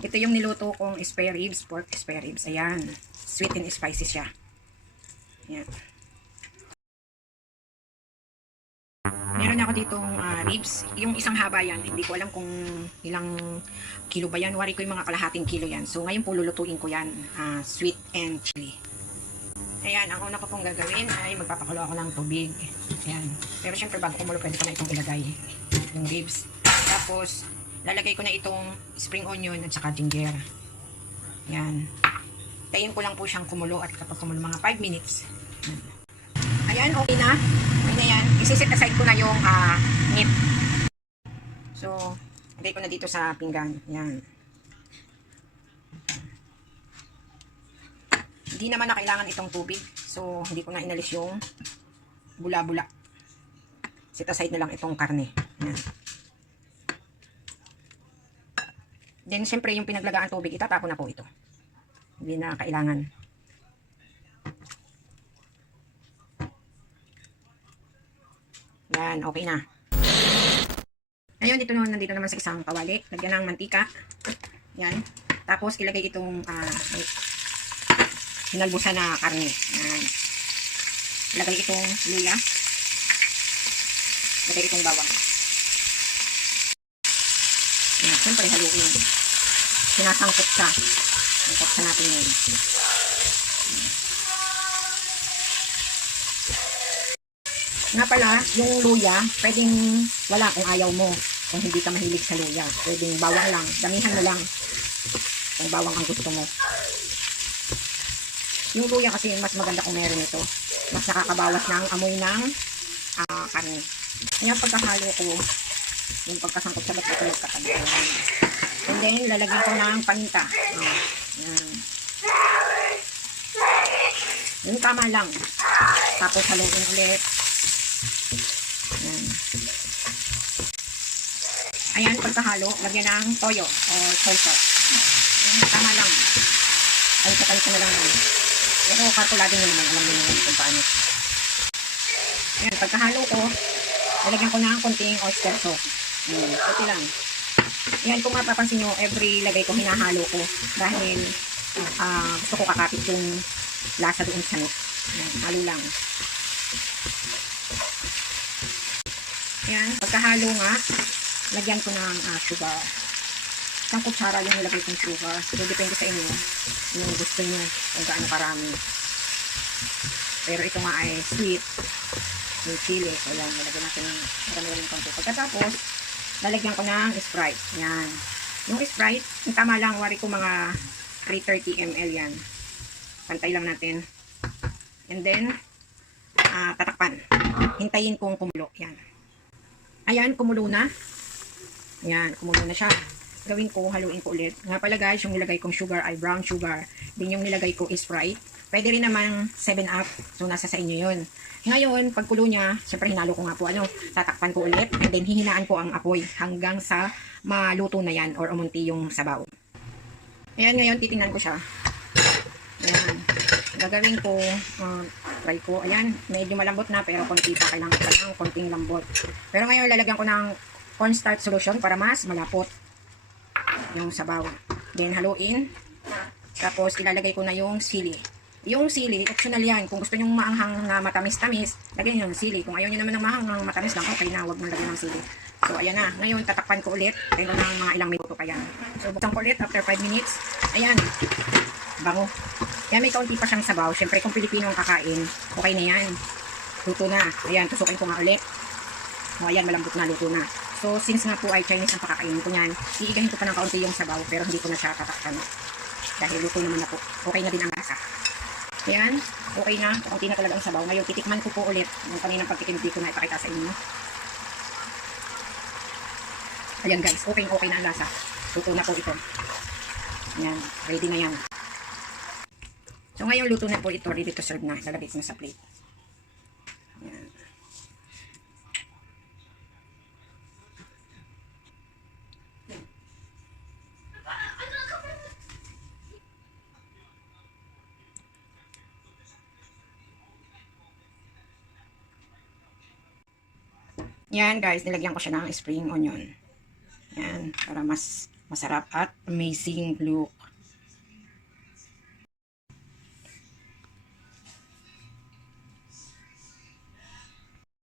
Ito yung niluto kong spare ribs, pork spare ribs. Ayan. Sweet and spicy siya. Ayan. Meron ako ditong ribs. Yung isang haba yan. Hindi ko alam kung ilang kilo ba yan. Wari ko yung mga kalahating kilo yan. So ngayon po lulutuin ko yan. Sweet and chili. Ayan. Ang una ko pong gagawin ay magpapakulo ako ng tubig. Ayan. Pero syempre bago kumulo pwede ko na itong ilagay. Yung ribs. Tapos lalagay ko na itong spring onion at saka ginger. Ayan. Tayin ko lang po siyang kumulo at kapag kumulo mga 5 minutes. Ayan, okay na. Ayan, ayan. Isisit aside ko na yung meat. So, lagay ko na dito sa pinggan. Ayan. Hindi naman na kailangan itong tubig. So, hindi ko na inalis yung bula-bula. Sit aside na lang itong karne. Ayan. Then, syempre, yung pinaglagaan tubig, itatapon na po ito. Hindi na kailangan. Yan, okay na. Ngayon, nandito naman sa isang kawali. Lagyan ng mantika. Yan. Tapos, ilagay itong hinalbusan na karne. Yan. Ilagay itong luya. Ilagay itong bawang. Yan. Siyempre, haluin. Sinasangkot siya. Sangkot sa natin yun. Nga pala, yung luya, pwedeng wala kung ayaw mo. Kung hindi ka mahilig sa luya. Pwedeng bawang lang. Damihan mo lang. Kung bawang ang gusto mo. Yung luya kasi mas maganda kung meron ito. Mas nakakabawas ng amoy ng karne. Kaya pagkahalo ko, yung pagkasangkot sa ba't ito magkatabi. And then, lalagyan ko ng paminta. Yan. Yung tama lang. Tapos haluin ulit. Ayan, pagkahalo, lagyan ng toyo o soy sauce. Ayan, tama lang. Ay, katalit na lang yun. Pero kalkulado nyo naman, alam nyo naman kung paano. Ayan, pagkahalo ko, lalagyan ko ng konting oyster sauce. Ayan, ito lang. Ayan, kung mapapansin nyo, every lagay ko, hinahalo ko. Dahil gusto ko kakapit yung lasa doon sa meat. Ayan, halo lang. Ayan, pagkahalo nga, lagyan ko ng sugar. Isang kutsara yung nilagay kong sugar. So, depende sa inyo yung gusto nyo kung gaano karami. Pero ito nga ay sweet. Yung chili. So, yan. Nilagyan natin ng marami-raming konti. Pagkatapos, lalagyan ko ng Sprite. Yan. Yung Sprite, yung tama lang. Wari ko mga 330 ml yan. Pantay lang natin. And then, tatakpan. Hintayin kong kumulo. Yan. Ayan, kumulo na. Ayan, kumulo na siya. Gawin ko, haluin ko ulit. Nga pala guys, yung nilagay kong sugar ay brown sugar. Din yung nilagay ko is Sprite. Pwede rin naman 7-up. So, nasa sa inyo yun. Ngayon, pagkulo niya, syempre hinalo ko nga po, tatakpan ko ulit. And then, hihinaan ko ang apoy hanggang sa maluto na yan or umunti yung sabaw. Ayan, ngayon, titingnan ko siya. Ayan. Gagawin ko, try ko. Ayan, medyo malambot na pero konti pa. Kailangan ko ng konting lambot. Pero ngayon, lalagyan ko ng cornstarch solution para mas malapot yung sabaw. Then, haluin. Tapos, ilalagay ko na yung sili. Yung sili, optional yan. Kung gusto nyo maanghang na matamis-tamis, lagyan nyo ng sili. Kung ayaw nyo naman ng maanghang matamis lang, okay na, huwag nang lagyan ng sili. So, ayan na. Ngayon, tatakpan ko ulit. Pero ng mga ilang minuto pa yan. So, buksan ko ulit after 5 minutes. Ayan. Bango. Yan, may kaunti pa siyang sabaw. Siyempre, kung Pilipino ang kakain, okay na yan. Luto na. Ayan, tusukin ko nga ulit. O, ayan, malambot na, luto na. So, since nga po ay Chinese ang pakakainin ko niyan, iigahin ko pa ng kaunti yung sabaw, pero hindi ko na siya tatakpan. Dahil luto naman na po. Okay na din ang lasa. Ayan, okay na. Kaunti na talaga ang sabaw. Ngayon, titikman ko po ulit. Yung kaninang pagtikim, hindi ko na ipakita sa inyo. Ayan guys, okay na ang lasa. Luto na po ito. Ayan, ready na yan. So, ngayon, luto na po ito. Ready to serve na. Lalagay ko na sa plate. Ayan. Yan guys, nilagyan ko siya ng spring onion. Yan, para mas masarap at amazing look.